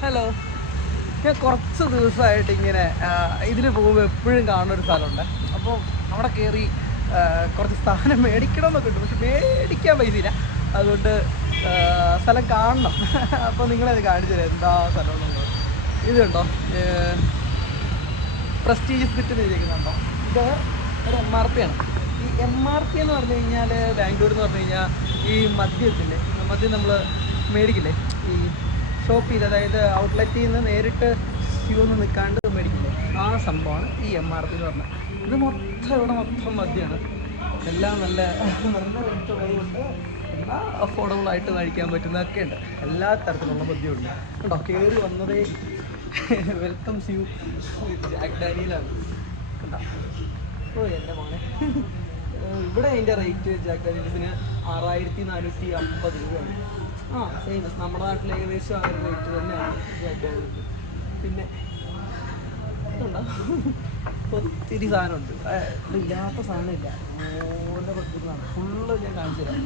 Hello, ഞാൻ കുറച്ച് ദിവസമായിട്ട് ഇങ്ങനെ ഇതിൽ പോകുമ്പോൾ എപ്പോഴും കാണുന്ന ഒരു സ്ഥലമുണ്ട്. അപ്പോൾ അവിടെ കയറി കുറച്ച് സാധനം മേടിക്കണം എന്നൊക്കെ ഉണ്ട്, പക്ഷെ മേടിക്കാൻ പൈസയില്ല. അതുകൊണ്ട് സ്ഥലം കാണണം. അപ്പോൾ നിങ്ങളത് കാണിച്ചു തരാം എന്താ സ്ഥലം എന്നുള്ളത്. ഇത് കണ്ടോ, പ്രസ്റ്റീജ് സ്പിറ്റ് എന്ന് എഴുതിയിരിക്കുന്നുണ്ടോ? ഇത് ഒരു MRP ആണ്. ഈ MRP എന്ന് പറഞ്ഞു കഴിഞ്ഞാൽ ബാംഗ്ലൂർ എന്ന് പറഞ്ഞു കഴിഞ്ഞാൽ ഈ മദ്യം നമ്മൾ മേടിക്കില്ലേ, ഈ ഷോപ്പ് ചെയ്ത്, അതായത് ഔട്ട്ലെറ്റിൽ നിന്ന് നേരിട്ട് ക്യൂ ഒന്നും നിൽക്കാണ്ട് മേടിക്കില്ലേ, ആ സംഭവമാണ് ഈ MRP എന്ന് പറഞ്ഞാൽ. ഇത് ഇവിടെ മൊത്തം മദ്യമാണ്. എല്ലാം നല്ല റേറ്റുള്ളതുകൊണ്ട് എന്നാൽ അഫോർഡബിൾ ആയിട്ട് കഴിക്കാൻ പറ്റുന്നതൊക്കെ ഉണ്ട്. എല്ലാ തരത്തിലുള്ള മദ്യമുണ്ട്. കേട്ടോ, കയറി വന്നതേ വെൽക്കം സ്യൂ ജാക്ക് ഡാനിയലാണ്. കണ്ടോ, ഓ എൻ്റെ മോനെ. ഇവിടെ അതിൻ്റെ റേറ്റ് ജാക്ക് ഡാനിയൽസിന് 6450 രൂപയാണ്. സെയിം നമ്മുടെ നാട്ടിൽ ഏകദേശം ആ ഒരു റേറ്റ് തന്നെയാണ് ജാക്ക് ഡാനിയൽസ്. പിന്നെ ഇതുണ്ടോ, ഒത്തിരി സാധനമുണ്ട്. ഇല്ലാത്ത സാധനമില്ല, ഓരോ പറ്റുന്നതാണ്. ഫുള്ള് ഞാൻ കാണിച്ചു തരാം.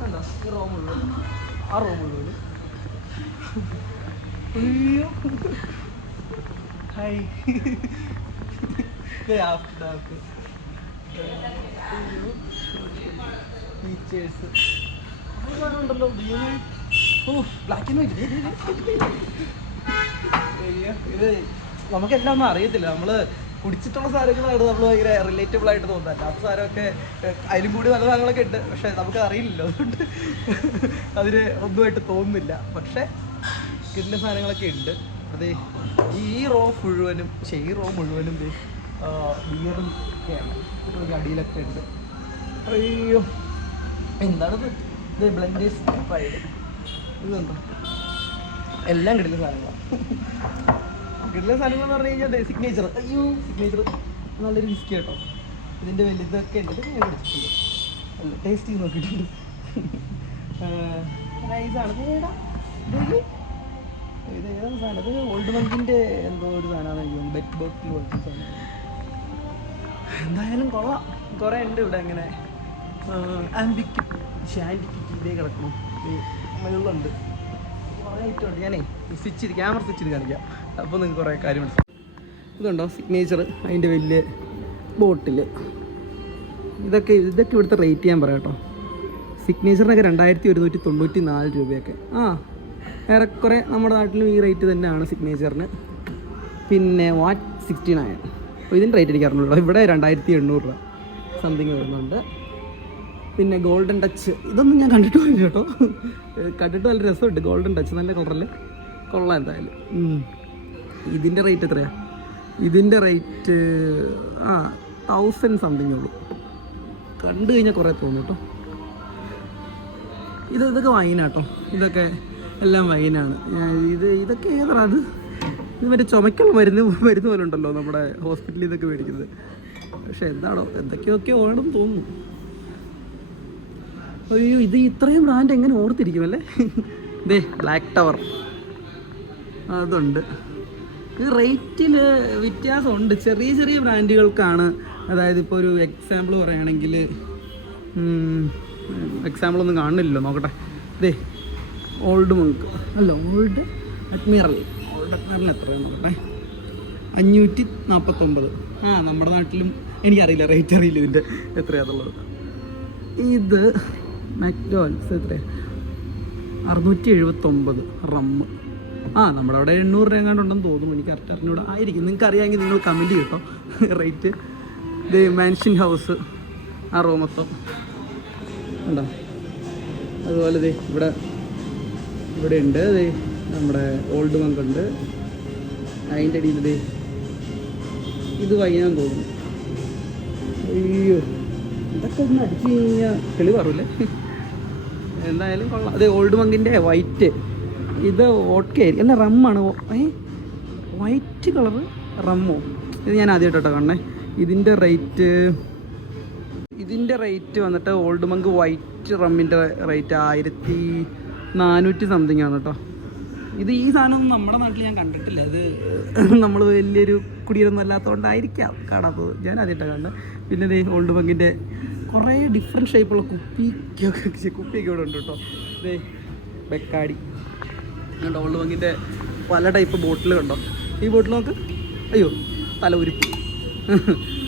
കണ്ടോ, ഈ റോ മുഴുവൻ, ആ റോ മുഴുവൻ. അയ്യോ, ഹായ്. ഫീച്ചേഴ്സ് ഉണ്ടല്ലോ. ഓ, ബ്ലാക്ക് ആൻഡ് വൈറ്റ്. ഇത് നമുക്കെല്ലാം ഒന്നും അറിയത്തില്ല. നമ്മൾ കുടിച്ചിട്ടുള്ള സാധനങ്ങളാണ് നമ്മൾ ഭയങ്കര റിലേറ്റബിൾ ആയിട്ട് തോന്നുന്നത്. അല്ലാത്ത സാധനമൊക്കെ അതിലും കൂടി നല്ല സാധനങ്ങളൊക്കെ ഉണ്ട്, പക്ഷെ നമുക്ക് അറിയില്ലല്ലോ. അതുകൊണ്ട് അതിന് ഒന്നുമായിട്ട് തോന്നുന്നില്ല. പക്ഷെ കിട്ടുന്ന സാധനങ്ങളൊക്കെ ഉണ്ട്. അതെ, ഈ റോ മുഴുവനും ബിയറും ഒക്കെയാണ്. അടിയിലൊക്കെ ഉണ്ട്. അയ്യോ, എന്താണിത്? ഇത് ബ്ലെൻഡേഴ്സ് ഫ്രൈഡ്. ഇതുണ്ടോ, എല്ലാം കിട്ടുന്ന സാധനങ്ങളാണ്. കിട്ടുന്ന സാധനങ്ങളെന്ന് പറഞ്ഞു കഴിഞ്ഞാൽ സിഗ്നേച്ചർ. അയ്യോ, സിഗ്നേച്ചർ നല്ലൊരു വിസ്കി കേട്ടോ. ഇതിൻ്റെ വലുതൊക്കെ ഉണ്ട്. ഞാൻ കുടിച്ചിട്ടുണ്ട്, അല്ല ടേസ്റ്റ് ചെയ്ത് നോക്കിയിട്ടുണ്ട്. നൈസാണ്. ഇത് ഏതാണ് സാധനം? ഇത് ഓൾഡ് മങ്കിൻ്റെ എന്തോ ഒരു സാധനമാണ് എനിക്ക് തോന്നുന്നു, ബെറ്റ് ബോട്ടിൽ പോലത്തെ സാധനം. എന്തായാലും കൊള്ളാം. കുറേ ഉണ്ട് ഇവിടെ. അങ്ങനെ ആംബിക്ക് ഷാൻഡിക്കിറ്റേ കിടക്കണം. മുകളിലുണ്ട് കുറേ ഐറ്റം ഉണ്ട്. ഞാനേ ക്യാമറ സ്വിച്ച് ചെയ്ത് കാണിക്കാം, അപ്പോൾ നിങ്ങൾക്ക് കുറേ കാര്യം മനസ്സിലാവും. ഇതുണ്ടോ, സിഗ്നേച്ചർ, അതിൻ്റെ വലിയ ബോട്ടിൽ. ഇതൊക്കെ ഇവിടുത്തെ റേറ്റ് ഞാൻ പറയാം കേട്ടോ. സിഗ്നേച്ചറിനൊക്കെ 2194 രൂപയൊക്കെ. ഏറെക്കുറെ നമ്മുടെ നാട്ടിലും ഈ റേറ്റ് തന്നെയാണ് സിഗ്നേച്ചറിന്. പിന്നെ വാറ്റ് 69. അപ്പോൾ ഇതിൻ്റെ റേറ്റ് എനിക്ക് അറിഞ്ഞുള്ളൂ. ഇവിടെ 2800 രൂപ സംതിങ് വരുന്നുണ്ട്. പിന്നെ ഗോൾഡൻ ടച്ച്, ഇതൊന്നും ഞാൻ കണ്ടിട്ട് പോയില്ല കേട്ടോ. കണ്ടിട്ട് നല്ല രസമുണ്ട്. ഗോൾഡൻ ടച്ച് നല്ല കളറിൽ കൊള്ളാം എന്തായാലും. ഇതിൻ്റെ റേറ്റ് എത്രയാണ്? ഇതിൻ്റെ റേറ്റ് 1000 സംതിങ് ഉള്ളൂ. കണ്ടു കഴിഞ്ഞാൽ കുറേ തോന്നും കേട്ടോ. ഇതൊക്കെ വൈനാട്ടോ. ഇതൊക്കെ എല്ലാം വൈനാണ്. ഇതൊക്കെ ഏതാണ്? ഇത് മറ്റേ ചുമക്കുള്ള മരുന്ന് പോലെ ഉണ്ടല്ലോ നമ്മുടെ ഹോസ്പിറ്റലിൽ നിന്നൊക്കെ മേടിക്കുന്നത്. പക്ഷെ എന്താണോ, എന്തൊക്കെയൊക്കെ വേണം തോന്നുന്നു. അയ്യോ, ഇത് ഇത്രയും ബ്രാൻഡ് എങ്ങനെ ഓർത്തിരിക്കുമല്ലേ? ഇതേ ബ്ലാക്ക് ടവർ, അതുണ്ട്. ഇത് റേറ്റിൽ വ്യത്യാസമുണ്ട്. ചെറിയ ചെറിയ ബ്രാൻഡുകൾക്കാണ്. അതായത് ഇപ്പോൾ ഒരു എക്സാമ്പിൾ പറയുകയാണെങ്കിൽ, എക്സാമ്പിളൊന്നും കാണുന്നില്ലല്ലോ, നോക്കട്ടെ. ഇതേ ഓൾഡ് മങ്ക്, അല്ല ഓൾഡ് അഡ്മിറൽ എത്രയാണ് നോക്കട്ടെ. 549. നമ്മുടെ നാട്ടിലും എനിക്കറിയില്ല, റേറ്റ് അറിയില്ല ഇതിൻ്റെ എത്രയാണുള്ളത്. ഇത് മാക്ഡോണൽസ് എത്രയാണ്? 679 റമ്മ്. നമ്മുടെ അവിടെ 800 രൂപ എങ്ങാണ്ടുണ്ടെന്ന് തോന്നുന്നു. എനിക്ക് കറക്റ്റ് അറിഞ്ഞൂടെ, ആയിരിക്കും. നിങ്ങൾക്ക് അറിയാമെങ്കിൽ നിങ്ങൾ കമൻറ്റ് ചെയ്യട്ടോ റേറ്റ്. ഇത് മാൻഷൻ ഹൗസ്, ആ റോ മൊത്തം ഉണ്ടോ. അതുപോലെ ഇവിടെ ഉണ്ട് നമ്മുടെ ഓൾഡ് മങ്ക് ഉണ്ട്. അതിൻ്റെ അടിയിൽ ഇത് വൈകാൻ തോന്നുന്നു. അയ്യോ, ഇതൊക്കെ ഒന്ന് അടിച്ചു കഴിഞ്ഞാൽ കിളി പറൂലേ. എന്തായാലും കൊള്ളാം. അതെ, ഓൾഡ് മങ്കിൻ്റെ വൈറ്റ്. ഇത് വോഡ്ക അല്ല, റമ്മാണ്. White colour റമ്മോ? ഇത് ഞാൻ ആദ്യമായിട്ടോ കാണണേ. ഇതിൻ്റെ റേറ്റ് വന്നിട്ട് ഓൾഡ് മങ്ക് വൈറ്റ് റമ്മിൻ്റെ റേറ്റ് 1400 സംതിങ് ആണ് കേട്ടോ. ഈ സാധനമൊന്നും നമ്മുടെ നാട്ടിൽ ഞാൻ കണ്ടിട്ടില്ല. അത് നമ്മൾ വലിയൊരു കുടിയൊന്നും അല്ലാത്തതുകൊണ്ടായിരിക്കാം കാണാത്തത്. ഞാൻ ആദ്യമായിട്ടാണ് കാണുന്നത്. പിന്നെ ഓൾഡ് മങ്കിൻ്റെ കുറേ ഡിഫറെൻറ്റ് ഷേപ്പുള്ള കുപ്പിയൊക്കെ ഇവിടെ ഉണ്ട് കേട്ടോ. ബെക്കാടി ഓൾഡ് മങ്കിൻ്റെ പല ടൈപ്പ് ബോട്ടിൽ കണ്ടോ. ഈ ബോട്ടിൽ നോക്ക്, അയ്യോ തല ഉരുപ്പി.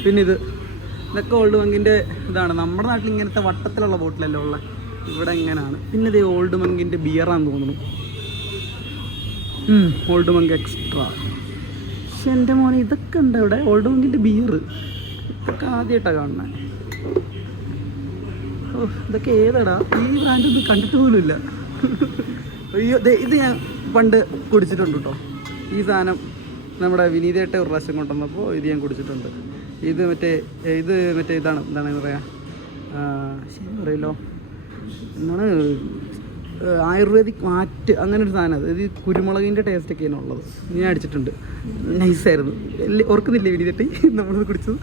പിന്നെ ഇതൊക്കെ ഓൾഡ് മങ്കിൻ്റെ ഇതാണ്. നമ്മുടെ നാട്ടിൽ ഇങ്ങനത്തെ വട്ടത്തിലുള്ള ബോട്ടിലല്ലേ ഉള്ളത്, ഇവിടെ ഇങ്ങനെയാണ്. പിന്നെ ഇത് ഓൾഡ് മങ്കിൻ്റെ ബിയറാന്ന് തോന്നുന്നു. Old Munk extra. പക്ഷെ എൻ്റെ മോനെ ഇതൊക്കെ ഉണ്ട് ഇവിടെ, ഓൾഡ് മങ്കിൻ്റെ ബിയർ. ഇതൊക്കെ ആദ്യമായിട്ടാണ് കാണുന്നത്. ഓ ഇതൊക്കെ ഏതാടാ, ഈ ബ്രാൻഡൊന്നും കണ്ടിട്ട് പോലും ഇല്ല. അയ്യോ ഇത് ഞാൻ പണ്ട് കുടിച്ചിട്ടുണ്ട് കേട്ടോ. ഈ സാധനം നമ്മുടെ വിനീതേട്ട ഒരു പ്രാവശ്യം കൊണ്ടുവന്നപ്പോൾ ഇത് ഞാൻ കുടിച്ചിട്ടുണ്ട്. ഇത് മറ്റേ ഇതാണ്, എന്താണ് പറയുക, ശരി പറയല്ലോ, എന്താണ് ആയുർവേദിക് മാറ്റ്, അങ്ങനെ ഒരു സാധനം. അത് ഇത് കുരുമുളകിൻ്റെ ടേസ്റ്റൊക്കെയാണ് ഉള്ളത്. ഞാൻ അടിച്ചിട്ടുണ്ട്, നൈസായിരുന്നു. ഓർക്കുന്നില്ലേ വിനീതേട്ടി നമ്മളത് കുടിച്ചത്.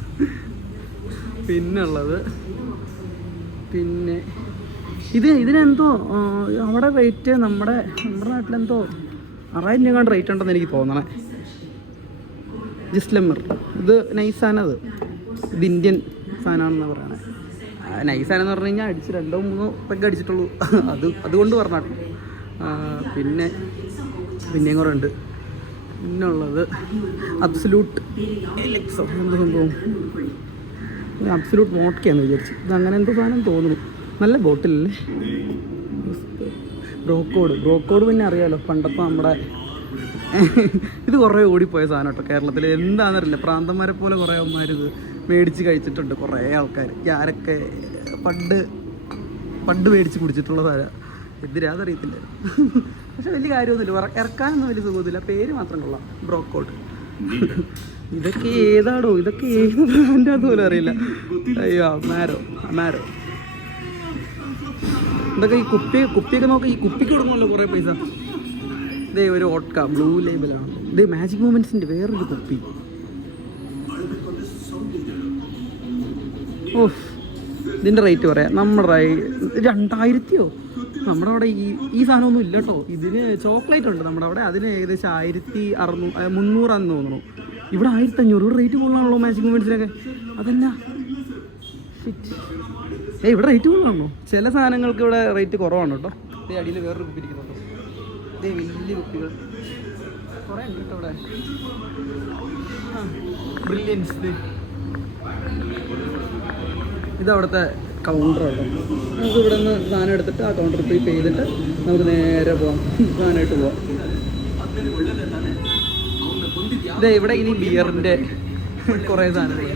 പിന്നെ ഇതിനെന്തോ അവിടെ റേറ്റ് നമ്മുടെ നാട്ടിലെന്തോ 6000 രൂപ റേറ്റ് ഉണ്ടെന്ന് എനിക്ക് തോന്നണേ. ജിസ്ലമ്മർ ഇത് നൈസാനത്, ഇത് ഇന്ത്യൻ സാധനമാണെന്ന് പറയണേ. നൈസാനെന്ന് പറഞ്ഞു കഴിഞ്ഞാൽ അടിച്ച് 2-3 പെഗ് അടിച്ചിട്ടുള്ളൂ, അതുകൊണ്ട് പറഞ്ഞാട്ടോ. പിന്നെയും കുറേ ഉണ്ട്. പിന്നുള്ളത് അബ്സല്യൂട്ട് എലിക്സോ, എന്ത് സംഭവം, അബ്സല്യൂട്ട് വോഡ്കയാന്ന് വിചാരിച്ചു. ഇതങ്ങനെ എന്തോ സാധനം തോന്നുന്നു. നല്ല ബോട്ടിലല്ലേ. ബ്രോക്കോഡ് പിന്നെ അറിയാമല്ലോ, പണ്ടത്തെ നമ്മുടെ ഇത് കുറേ ഓടിപ്പോയ സാധനം കേട്ടോ കേരളത്തിൽ. എന്താണെന്നറിയില്ല, പ്രാന്തന്മാരെ പോലെ കുറേ അമ്മമാരിത് മേടിച്ച് കഴിച്ചിട്ടുണ്ട് കുറേ ആൾക്കാർ. ഞാനൊക്കെ പണ്ട് മേടിച്ച് കുടിച്ചിട്ടുള്ള സാധനം. എന്തിനാന്നറിയത്തില്ല, പക്ഷെ വലിയ കാര്യമൊന്നുമില്ല, ഇറക്കാനൊന്നും വലിയ സുഖമൊന്നുമില്ല, പേര് മാത്രം കൊള്ളാം, ബ്രോക്കോഡ്. ഇതൊക്കെ ഏതാടോ, ഇതൊക്കെ ഏത് ബ്രാൻഡാന്ന് പോലും അറിയില്ല. അയ്യോ അമാരോ ഇതൊക്കെ. ഈ കുപ്പിയൊക്കെ നോക്കാം, ഈ കുപ്പിക്ക് കൊടുക്കണമല്ലോ കുറേ പൈസ. ഇതേ ഒരു ഓട്ട്ക ബ്ലൂ ലേബലാണ്. ഇത് മാജിക് മൊമെൻറ്റ്സിൻ്റെ വേറൊരു കുപ്പി. ഓ ഇതിൻ്റെ റേറ്റ് പറയാം. നമ്മുടെ 2000 നമ്മുടെ അവിടെ ഈ സാധനമൊന്നും ഇല്ല കേട്ടോ. ഇതിന് ചോക്ലേറ്റ് ഉണ്ട് നമ്മുടെ അവിടെ, അതിന് ഏകദേശം 1600-300 തോന്നുന്നു. ഇവിടെ 1500. ഇവിടെ റേറ്റ് കൂടുതലാണല്ലോ മാജിക് മൊമെൻറ്റ്സിനൊക്കെ. അതല്ല ഇവിടെ റേറ്റ് കൂടുതലാണോ? ചില സാധനങ്ങൾക്ക് ഇവിടെ റേറ്റ് കുറവാണ് കേട്ടോ. ഇതേ അടിയിൽ വേറൊരു കുപ്പി ഇരിക്കുന്നുണ്ടോ, ഇതേ വലിയ കുപ്പികൾ കുറേ ഉണ്ട് കേട്ടോ ഇവിടെ. ബ്രില്യൻസ് ഇതവിടുത്തെ കൗണ്ടറാണ്. നമുക്ക് ഇവിടെ നിന്ന് സാധനം എടുത്തിട്ട് ആ കൗണ്ടറിൽ പോയി പേ ചെയ്തിട്ട് നമുക്ക് നേരെ പോകാം, സാധനമായിട്ട് പോവാം. ഇതേ ഇവിടെ ഇനി ബിയറിൻ്റെ കുറേ സാധനങ്ങൾ.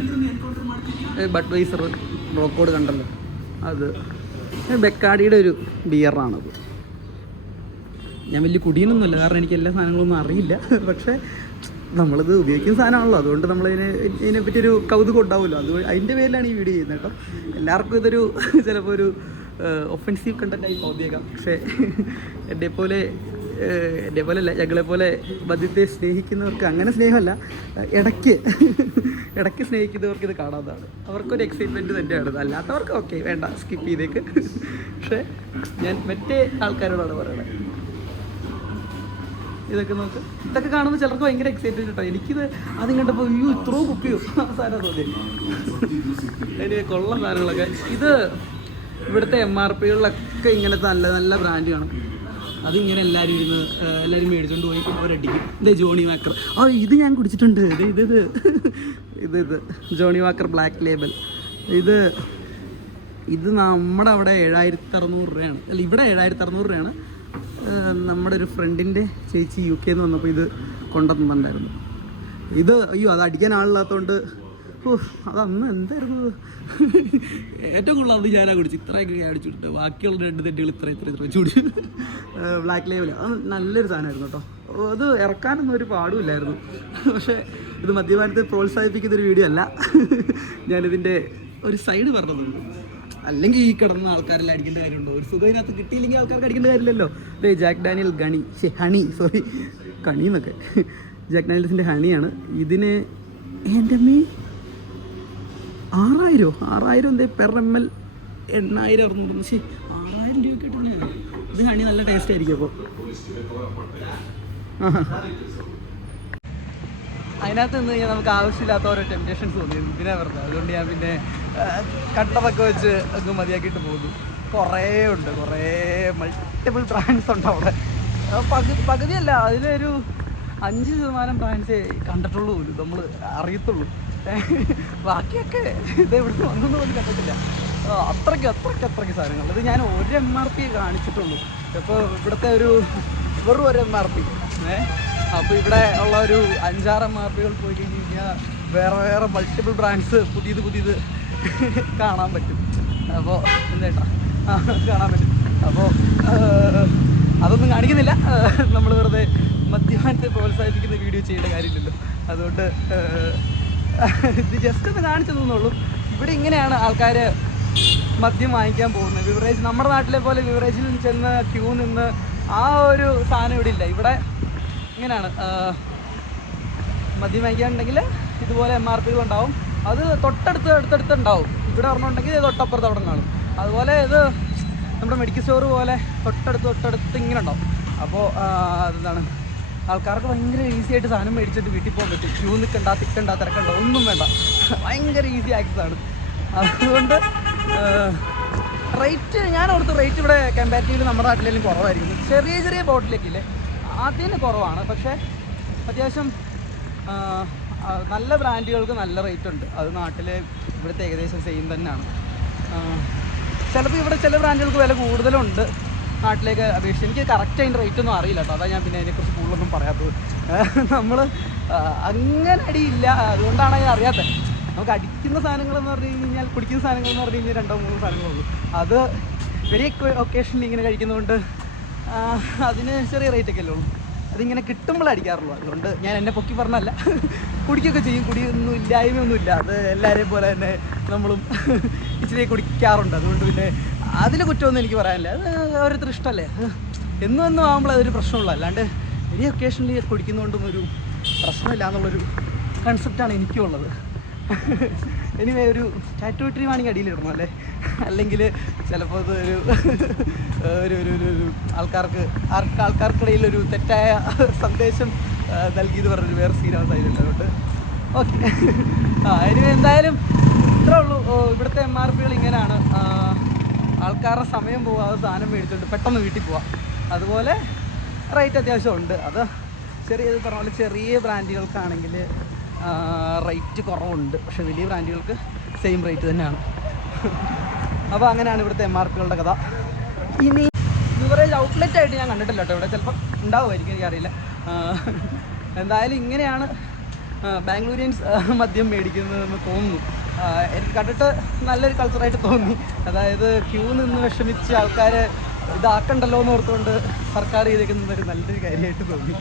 ബഡ്വൈസർ, ബ്രോക്കോഡ് കണ്ടല്ലോ, അത് ബെക്കാഡിയുടെ ഒരു ബിയറാണത്. ഞാൻ വലിയ കുടിയനൊന്നുമല്ല, കാരണം എനിക്ക് എല്ലാ സാധനങ്ങളൊന്നും അറിയില്ല. പക്ഷേ നമ്മളിത് ഉപയോഗിക്കുന്ന സാധനമാണല്ലോ, അതുകൊണ്ട് ഇതിനെപ്പറ്റി ഒരു കൗതുകം ഉണ്ടാവുമല്ലോ. അതിൻ്റെ പേരിലാണ് ഈ വീഡിയോ ചെയ്യുന്നത് കേട്ടോ. എല്ലാവർക്കും ഇതൊരു ചിലപ്പോൾ ഒരു ഒഫൻസീവ് കണ്ടൻറ്റായി തോന്നിയേക്കാം. പക്ഷേ എൻ്റെ പോലെ അല്ല, ഞങ്ങളെപ്പോലെ മദ്യത്തെ സ്നേഹിക്കുന്നവർക്ക്, അങ്ങനെ സ്നേഹമല്ല, ഇടയ്ക്ക് സ്നേഹിക്കുന്നവർക്ക് ഇത് കാണാവുന്നതാണ്. അവർക്കൊരു എക്സൈറ്റ്മെൻറ്റ് തന്നെയാണ്. അല്ലാത്തവർക്ക് ഓക്കെ, വേണ്ട, സ്കിപ്പ് ചെയ്തേക്ക്. പക്ഷേ ഞാൻ മറ്റേ ആൾക്കാരോടാണ് പറയണത്. ഇതൊക്കെ നോക്ക്, ഇതൊക്കെ കാണുമ്പോൾ ചിലർക്ക് ഭയങ്കര എക്സൈറ്റഡ് കേട്ടോ. എനിക്കിത് ആദ്യം കണ്ടപ്പോൾ അയ്യോ ഇത്രയോ കുപ്പിയോ സാധനം തോന്നി. അതിന് കൊള്ള സാധനങ്ങളൊക്കെ. ഇത് ഇവിടുത്തെ MRPകളിലൊക്കെ ഇങ്ങനത്തെ നല്ല നല്ല ബ്രാൻഡ് കാണും. അതിങ്ങനെ എല്ലാവരും മേടിച്ചുകൊണ്ട് പോയി അവരടിക്കും. ഇത് ജോണി വാക്കർ, ഇത് ഞാൻ കുടിച്ചിട്ടുണ്ട്. ഇത് ജോണി വാക്കർ ബ്ലാക്ക് ലേബൽ. ഇത് നമ്മുടെ അവിടെ 7600 രൂപയാണ്. അല്ല, ഇവിടെ 7600 രൂപയാണ്. നമ്മുടെ ഒരു ഫ്രണ്ടിൻ്റെ ചേച്ചി UK നിന്ന് വന്നപ്പോൾ ഇത് കൊണ്ടുവന്നിട്ടുണ്ടായിരുന്നു. അത് അടിക്കാൻ ആളില്ലാത്തതുകൊണ്ട് അതന്ന് എന്തായിരുന്നു ഏറ്റവും കൂടുതൽ അത് ഞാനാ കുടിച്ചു. ഇത്രയൊക്കെ ഞാൻ അടിച്ചിട്ട് ബാക്കിയുള്ള 2 തെറ്റുകൾ ഇത്ര കുടിച്ചു. ബ്ലാക്ക് ലേബൽ അത് നല്ലൊരു സാധനമായിരുന്നു കേട്ടോ. അത് ഇറക്കാനൊന്നും ഒരു പാടുമില്ലായിരുന്നു. പക്ഷേ ഇത് മദ്യപാനത്തെ പ്രോത്സാഹിപ്പിക്കുന്നൊരു വീഡിയോ അല്ല. ഞാനിതിൻ്റെ ഒരു സൈഡ് പറഞ്ഞതുണ്ട്. അല്ലെങ്കിൽ ഈ കിടന്ന ആൾക്കാരെല്ലാം അടിക്കേണ്ട കാര്യമുണ്ടോ? ഒരു സുഖം ഇതിനകത്ത് കിട്ടിയില്ലെങ്കിൽ ആൾക്കാർക്ക് അടിക്കേണ്ട കാര്യമില്ലല്ലോ. അതെ, ജാക്ക് ഡാനിയൽ കണി എന്നൊക്കെ ജാക്ക് ഡാനിയൽസിൻ്റെ ഹണിയാണ്. ഇതിന് എൻ്റെ 6000 എന്തേ പെർ ml 8000-600. 6000 രൂപ കിട്ടുന്നത്. ഇത് ഹണി നല്ല ടേസ്റ്റ് ആയിരിക്കും. അപ്പോൾ അതിനകത്ത് നിന്ന് കഴിഞ്ഞാൽ നമുക്ക് ആവശ്യമില്ലാത്ത ഓരോ ടെംപ്റ്റേഷൻസ് തോന്നി. ഇതിനെ വെറുതെ, അതുകൊണ്ട് ഞാൻ പിന്നെ കട്ടതൊക്കെ വെച്ച് അങ്ങ് മതിയാക്കിയിട്ട് പോകുന്നു. കുറേ ഉണ്ട്, കുറേ മൾട്ടിപ്പിൾ ബ്രാൻഡ്സ് ഉണ്ട് അവിടെ. പകുതിയല്ല, അതിലൊരു 5% ബ്രാൻഡ്സേ കണ്ടിട്ടുള്ളൂ പോലും, നമ്മൾ അറിയത്തുള്ളൂ. ബാക്കിയൊക്കെ ഇത് എവിടെ വന്നെന്ന് പോലും കണ്ടിട്ടില്ല. അത്രയ്ക്ക് സാധനങ്ങൾ. ഇത് ഞാൻ ഒരു MRP കാണിച്ചിട്ടുള്ളൂ. ഇപ്പോൾ ഇവിടുത്തെ വെറും ഒരു MRP. അപ്പോൾ ഇവിടെ ഉള്ള ഒരു 5-6 MRPകൾ പോയി കഴിഞ്ഞ് കഴിഞ്ഞാൽ വേറെ മൾട്ടിപ്പിൾ ബ്രാൻഡ്സ് പുതിയത് കാണാൻ പറ്റും. അപ്പോൾ എന്തേട്ടാ കാണാൻ പറ്റും. അപ്പോൾ അതൊന്നും കാണിക്കുന്നില്ല. നമ്മൾ വെറുതെ മദ്യപാനത്തെ പ്രോത്സാഹിപ്പിക്കുന്ന വീഡിയോ ചെയ്യേണ്ട കാര്യമില്ലല്ലോ. അതുകൊണ്ട് ഇത് ജസ്റ്റ് ഒന്ന് കാണിച്ചു തന്നുള്ളൂ. ഇവിടെ ഇങ്ങനെയാണ് ആൾക്കാർ മദ്യം വാങ്ങിക്കാൻ പോകുന്നത്. ബിവറേജ് നമ്മുടെ നാട്ടിലെ പോലെ ബിവറേജിൽ ചെന്ന് ക്യൂ നിന്ന് ആ ഒരു സാധനം ഇവിടെ ഇല്ല. ഇവിടെ ഇങ്ങനെയാണ് മദ്യം വാങ്ങിക്കാനുണ്ടെങ്കിൽ ഇതുപോലെ MRPകൾ ഉണ്ടാവും. അത് തൊട്ടടുത്ത് ഉണ്ടാവും. ഇവിടെ പറഞ്ഞിട്ടുണ്ടെങ്കിൽ തൊട്ടപ്പുറത്ത് അവിടെ കാണും. അതുപോലെ ഇത് നമ്മുടെ മെഡിക്കൽ സ്റ്റോർ പോലെ തൊട്ടടുത്ത് ഇങ്ങനെ ഉണ്ടാവും. അപ്പോൾ അതെന്താണ്, ആൾക്കാർക്ക് ഭയങ്കര ഈസി ആയിട്ട് സാധനം മേടിച്ചിട്ട് വീട്ടിൽ പോകാൻ പറ്റും. ക്യൂ തിക്കണ്ട തിരക്കണ്ട ഒന്നും വേണ്ട. ഭയങ്കര ഈസി ആക്സസ് ആണ്. അതുകൊണ്ട് റേറ്റ് ഞാൻ ഓർത്ത് റേറ്റ് ഇവിടെ കമ്പാരിറ്റീവ്ലി നമ്മുടെ നാട്ടിലേലും കുറവായിരിക്കും. ചെറിയ ബോട്ടിലൊക്കെ ഇല്ലേ അതിന് കുറവാണ്. പക്ഷേ അത്യാവശ്യം നല്ല ബ്രാൻഡുകൾക്ക് നല്ല റേറ്റ് ഉണ്ട്. അത് നാട്ടിലെ ഇവിടുത്തെ ഏകദേശം സെയിം തന്നെയാണ്. ചിലപ്പോൾ ഇവിടെ ചില ബ്രാൻഡുകൾക്ക് വില കൂടുതലുണ്ട് നാട്ടിലേക്ക് അപേക്ഷിച്ച്. എനിക്ക് കറക്റ്റ് അതിൻ്റെ റേറ്റ് ഒന്നും അറിയില്ല കേട്ടോ. അതാ ഞാൻ പിന്നെ അതിനെക്കുറിച്ച് കൂടുതലൊന്നും പറയാത്തത്. നമ്മൾ അങ്ങനെ അടിയില്ല, അതുകൊണ്ടാണ് അത് അറിയാത്തത്. നമുക്ക് അടിക്കുന്ന സാധനങ്ങളെന്ന് പറഞ്ഞു കഴിഞ്ഞാൽ, കുടിക്കുന്ന സാധനങ്ങളെന്ന് പറഞ്ഞു കഴിഞ്ഞാൽ 2-3 സാധനങ്ങളുള്ളൂ. അത് വെരി ഒക്കേഷനിൽ ഇങ്ങനെ കഴിക്കുന്നതുകൊണ്ട് അതിന് ചെറിയ റേറ്റൊക്കെ അല്ലേ ഉള്ളൂ. അതിങ്ങനെ കിട്ടുമ്പോൾ അടിക്കാറുള്ളൂ. അതുകൊണ്ട് ഞാൻ എന്നെ പൊക്കി പറഞ്ഞല്ല, കുടിക്കുകയൊക്കെ ചെയ്യും. കുടിയൊന്നും ഇല്ലായ്മയൊന്നുമില്ല. അത് എല്ലാവരെയും പോലെ തന്നെ നമ്മളും ഇച്ചിരി കുടിക്കാറുണ്ട്. അതുകൊണ്ട് പിന്നെ അതിൽ കുറ്റമൊന്നും എനിക്ക് പറയാനില്ല. അത് ഓരോരുത്തർ ഇഷ്ടമല്ലേ. എന്നും ആകുമ്പോൾ അതൊരു പ്രശ്നമുള്ളൂ. അല്ലാണ്ട് വെരി ഒക്കേഷനിൽ കുടിക്കുന്നതുകൊണ്ടൊന്നും ഒരു പ്രശ്നമില്ല എന്നുള്ളൊരു കൺസെപ്റ്റാണ് എനിക്കുള്ളത്. എനിവേ ഒരു ടാറ്റോയിട്ടറി വേണമെങ്കിൽ അടിയിലിടണം അല്ലേ, അല്ലെങ്കിൽ ചിലപ്പോൾ അത് ഒരു ആൾക്കാർക്കിടയിൽ ഒരു തെറ്റായ സന്ദേശം നൽകിയെന്ന് പറഞ്ഞൊരു വേറെ സീനാണ് അതിലുണ്ട്. അതുകൊണ്ട് ഓക്കെ. എനിവേ എന്തായാലും ഇത്രേ ഉള്ളൂ. ഇവിടുത്തെ MRPകൾ ഇങ്ങനെയാണ്. ആൾക്കാരുടെ സമയം പോവാതെ സാധനം മേടിച്ചുകൊണ്ട് പെട്ടെന്ന് വീട്ടിൽ പോവാം. അതുപോലെ റേറ്റ് അത്യാവശ്യം ഉണ്ട്. അത് പറഞ്ഞ പോലെ ചെറിയ ബ്രാൻഡുകൾക്കാണെങ്കിൽ റേറ്റ് കുറവുണ്ട്. പക്ഷേ വലിയ ബ്രാൻഡുകൾക്ക് സെയിം റേറ്റ് തന്നെയാണ്. അപ്പോൾ അങ്ങനെയാണ് ഇവിടുത്തെ MRPകളുടെ കഥ. ഇനി ബിവറേജ് ഔട്ട്ലെറ്റ് ആയിട്ട് ഞാൻ കണ്ടിട്ടില്ല കേട്ടോ. ഇവിടെ ചിലപ്പോൾ ഉണ്ടാവുമായിരിക്കും, എനിക്കറിയില്ല. എന്തായാലും ഇങ്ങനെയാണ് ബാംഗ്ലൂരിയൻസ് മദ്യം മേടിക്കുന്നതെന്ന് തോന്നുന്നു. എനിക്ക് കണ്ടിട്ട് നല്ലൊരു കൾച്ചറായിട്ട് തോന്നി. അതായത് ക്യൂ നിന്ന് വിഷമിച്ച് ആൾക്കാർ ഇതാക്കണ്ടല്ലോ എന്ന് ഓർത്തുകൊണ്ട് സർക്കാർ ചെയ്തേക്കുന്നത് ഒരു നല്ലൊരു കാര്യമായിട്ട് തോന്നി.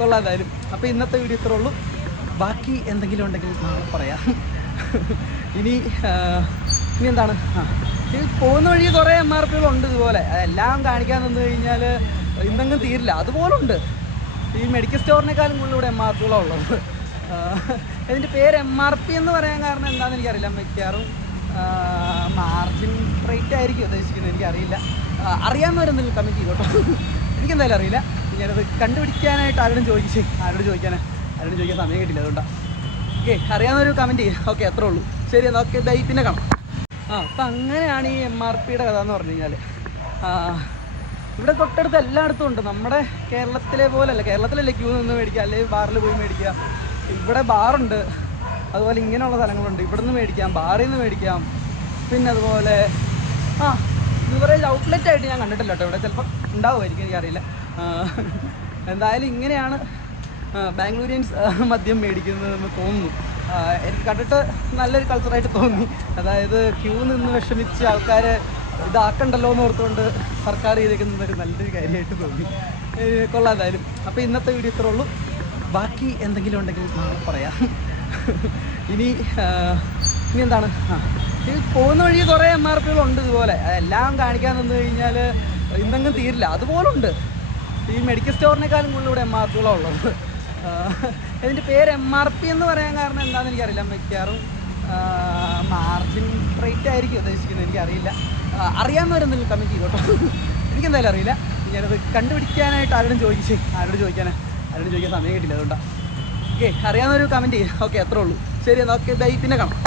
കൊള്ളാം എന്തായാലും. അപ്പോൾ ഇന്നത്തെ വീഡിയോ ഇത്രേ ഉള്ളൂ. ബാക്കി എന്തെങ്കിലും ഉണ്ടെങ്കിൽ നാളെ പറയാം. ഇനി എന്താണ്, ഈ പോകുന്ന വഴി കുറേ MRPകളുണ്ട് ഇതുപോലെ. അതെല്ലാം കാണിക്കാൻ നിന്ന് കഴിഞ്ഞാൽ ഇന്നെങ്കിലും തീരില്ല. അതുപോലുണ്ട്. ഈ മെഡിക്കൽ സ്റ്റോറിനേക്കാളും കൂടുതൽ ഇവിടെ MRPകളാണ് ഉള്ളത്. ഇതിൻ്റെ പേര് MRP എന്ന് പറയാൻ കാരണം എന്താണെന്ന് എനിക്കറിയില്ല. മിക്കവാറും മാർജിൻ റേറ്റ് ആയിരിക്കും ഉദ്ദേശിക്കുന്നത്, എനിക്കറിയില്ല. അറിയാവുന്നവരെന്തെങ്കിലും കമൻറ്റ് ചെയ്തോട്ടോ. എനിക്കെന്തായാലും അറിയില്ല. ഞാനത് കണ്ടുപിടിക്കാനായിട്ട് ആരോടും ചോദിക്കാൻ സമയം കിട്ടില്ല. അതുകൊണ്ടാണ്. ഓക്കെ, അറിയാവുന്നൊരു കമൻറ്റ് ചെയ്യുക. ഓക്കെ, അത്രേ ഉള്ളൂ. ശരി എന്നാൽ ഓക്കെ, ബൈ, പിന്നെ കാണാം. അപ്പം അങ്ങനെയാണ് ഈ MRPയുടെ കഥ എന്ന് പറഞ്ഞു കഴിഞ്ഞാൽ. ഇവിടെ തൊട്ടടുത്ത് എല്ലായിടത്തും ഉണ്ട്. നമ്മുടെ കേരളത്തിലെ പോലെയല്ല. കേരളത്തിലല്ലേ ക്യൂ നിന്ന് മേടിക്കുക, അല്ലെങ്കിൽ ബാറിൽ പോയി മേടിക്കുക. ഇവിടെ ബാറുണ്ട്, അതുപോലെ ഇങ്ങനെയുള്ള സ്ഥലങ്ങളുണ്ട്. ഇവിടെ നിന്ന് മേടിക്കാം, ബാറിൽ നിന്ന് മേടിക്കാം. പിന്നെ അതുപോലെ ബിവറേജ് ഔട്ട്ലെറ്റ് ആയിട്ട് ഞാൻ കണ്ടിട്ടില്ല കേട്ടോ. ഇവിടെ ചിലപ്പോൾ ഉണ്ടാവുമായിരിക്കും, എനിക്കറിയില്ല. എന്തായാലും ഇങ്ങനെയാണ് ബാംഗ്ലൂരിയൻസ് മദ്യം മേടിക്കുന്നതെന്ന് തോന്നുന്നു. എനിക്ക് കണ്ടിട്ട് നല്ലൊരു കൾച്ചറായിട്ട് തോന്നി. അതായത് ക്യൂ നിന്ന് വിഷമിച്ച് ആൾക്കാർ ഇതാക്കണ്ടല്ലോ എന്ന് ഓർത്തുകൊണ്ട് സർക്കാർ ചെയ്തേക്കുന്നത് ഒരു നല്ലൊരു കാര്യമായിട്ട് തോന്നി. കൊള്ളാം എന്തായാലും. അപ്പോൾ ഇന്നത്തെ വീഡിയോ ഇത്രേ ഉള്ളൂ. ബാക്കി എന്തെങ്കിലും ഉണ്ടെങ്കിൽ നാളെ പറയാം. ഇനി എന്താണ്, ഈ പോകുന്ന വഴി കുറേ MRPകളുണ്ട് ഇതുപോലെ. അതെല്ലാം കാണിക്കാൻ നിന്ന് കഴിഞ്ഞാൽ ഇന്നെങ്കിലും തീരില്ല. അതുപോലുണ്ട്. ഈ മെഡിക്കൽ സ്റ്റോറിനേക്കാളും കൂടുതൽ ഇവിടെ MRPകളാണ് ഉള്ളത്. ഇതിൻ്റെ പേര് MRP എന്ന് പറയാൻ കാരണം എന്താണെന്ന് എനിക്കറിയില്ല. മിക്കവാറും മാർജിൻ റേറ്റ് ആയിരിക്കും ഉദ്ദേശിക്കുന്നത്, എനിക്കറിയില്ല. അറിയാവുന്നവരെന്തെങ്കിലും കമൻറ്റ് ചെയ്തോട്ടോ. എനിക്കെന്തായാലും അറിയില്ല. ഞാനത് കണ്ടുപിടിക്കാനായിട്ട് ആരോടും ചോദിക്കാൻ സമയം കിട്ടില്ല. അതുകൊണ്ടാണ്. ഓക്കെ, അറിയാവുന്നൊരു കമൻറ്റ് ചെയ്യുക. ഓക്കെ, അത്രേ ഉള്ളൂ. ശരി എന്നാൽ ഓക്കെ, ബൈ, പിന്നെ കാണാം.